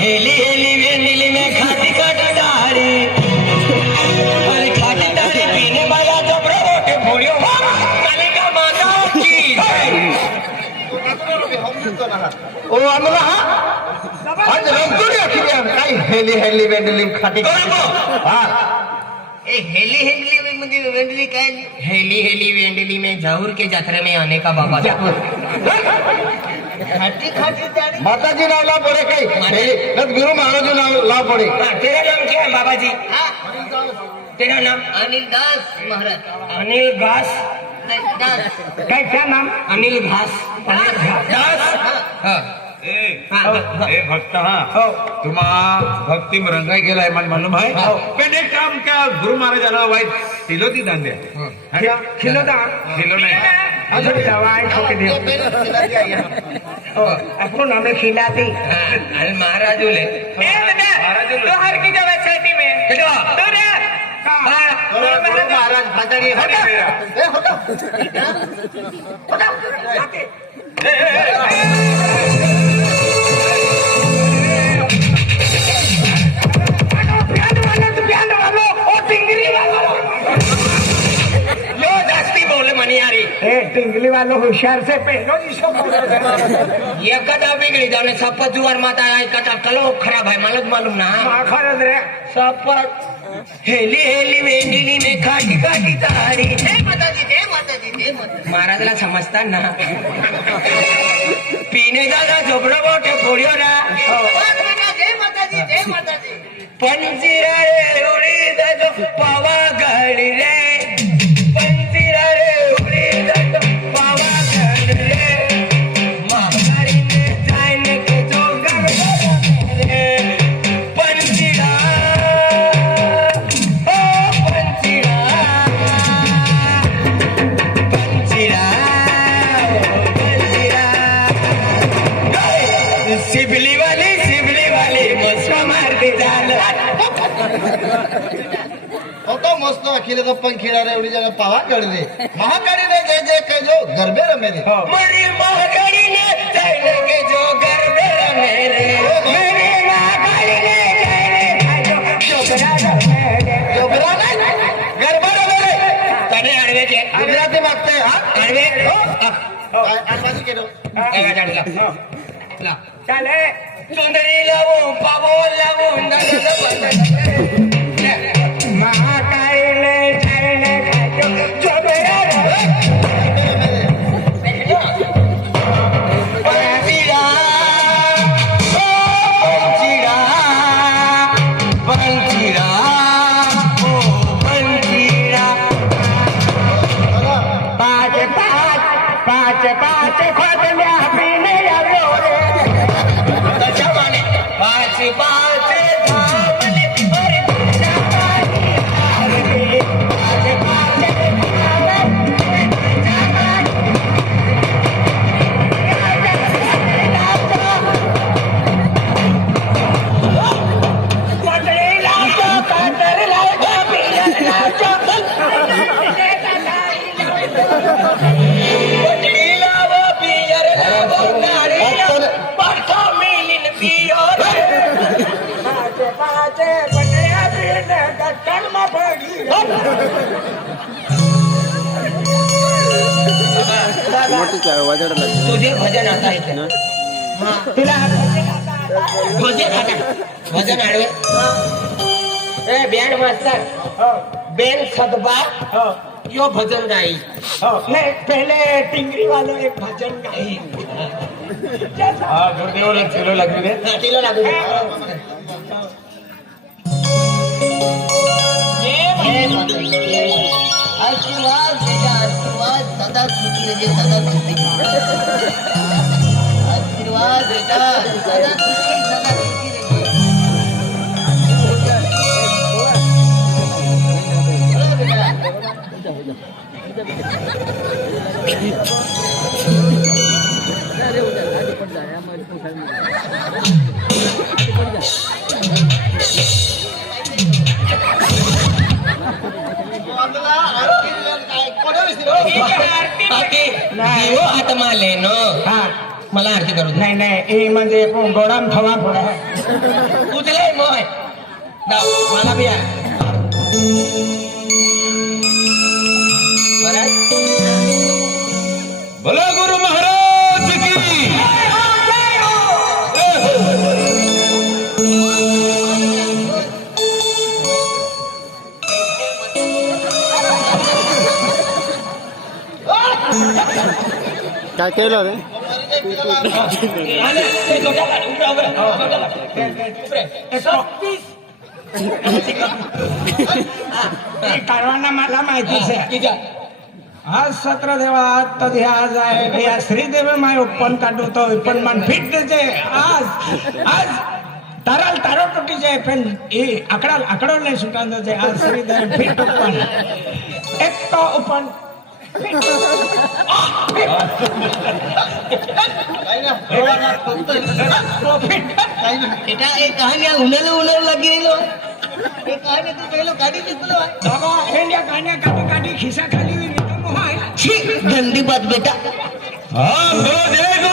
Haley Haley वेंडिली में खाती काटी दाढ़ी अरे खाटी दाढ़ी पीने वाला जबरा के भूलियो काली का माता की ओ आम्हाला आज रंगोळी आखली आहे काय हेली हेली वेंडली खाटी हा ए हेली हेली म्हणजे वेंडली काय हेली हेली वेंडली में जाऊर के यात्रा में आने का बाबा खाटी खाटी दाढ़ी माता जी नाव ला पड़े कई हेली नत गुरु महाराज नाव ला पड़े तेरा नाम क्या है बाबा जी तेरा नाम अनिल दास महाराज अनिल घास दास काय क्या नाम अनिल घास दास ए भक्त हा तुम्हा भक्ती रंगाई गेलाय मला मालूम आहे पण एक काम क्या गुरु महाराजांना वाईट किलो ती दांडे खिलो दा किलो नाही अजून दवाई ठोके दे आपको नाम खिलाती अरे महाराज बोले तो हर की जगह छाती में तो रे महाराज फाटाडी टिंगली वालों होशियार से पहलो ये कदा बिगड़ी जाने सब जुआर माता है कदा कलो खराब है मालूम ना खराब रे सब हेली हेली वेंडिली में खाटी खाटी तारी जय माता दी जय माता दी जय माता दी महाराजला समजता ना पीने दादा झोपड़ा बोटे फोड़ियो ना जय माता दी जय माता दी पंजीरा रे उड़ी दो पावा गाड़ी रे पंजीरा रे उड़ी दो पावा गाड़ी रे महागाड़ी में जाने के जो घर रे पंजीरा ओ पंजीरा पंजीरा पंजीरा सिबली वाली मस्का मार दे जाल तो मस्त अखिल का पंखीरा रे उड़ी जगह पावा कर दे महाकाली ने जय जय के जो गरबे रमे रे मेरी महाकाली ने जय के जो गरबे रमे रे मेरी महाकाली ने जय जो जोगरा गरबा रमे रे तने अडवे के गुजराती मागते हा अडवे आसमानी केलो एका जाडला ला चले चुंदरी लावू पावो लावू महाकाली ने जय खाजो जोगरा पंजीरा ओ पंजीरा पंजीरा ओ पंजीरा पाँच पाँच पाँच पाँच खोदल्या पीने आलो रे जमाने पाँच पाँच धामले और जमाने आरे पाँच पाँच तुझे भजन आता है तुला भजन आता भजन आडवे ए बँड मास्तर बेन सदबा यो भजन गाई नहीं पहले टिंगरी वालों एक भजन गाई गुरुदेव लक्षलो लागले रे टिलो लागू आशीर्वाद बेटा आशीर्वाद सदा सुखी रहे सदा सुखी आशीर्वाद बेटा सदा सुखी रहे आत्मा लेनो मला आरती करू दे. नाही नाही हे म्हणजे गोडाम थवा फोडा उचले मोय जाऊ मला बी आहे बरं बोलो गुरु महाराज की काय केलं रे कारवांना मला माहितीच आहे आज 17 देवा तरी आज आहे या श्रीदेव माय ओपन काढतो पण मन फिट त्याचे आज ताराल तारोटोटीचे पण आकडो नाही सुटांचे आज श्रीदेव फिट ओपन एक तो ओपन এটা এই কাহিনী উনালে উনালে লাগি গেল এই কাহিনী তো কইলো গাড়ি দিছিল बाबा हेंड्या गाण्या काढी खिसा खाली छी गंदी बात बेटा हाँ, बोलो जय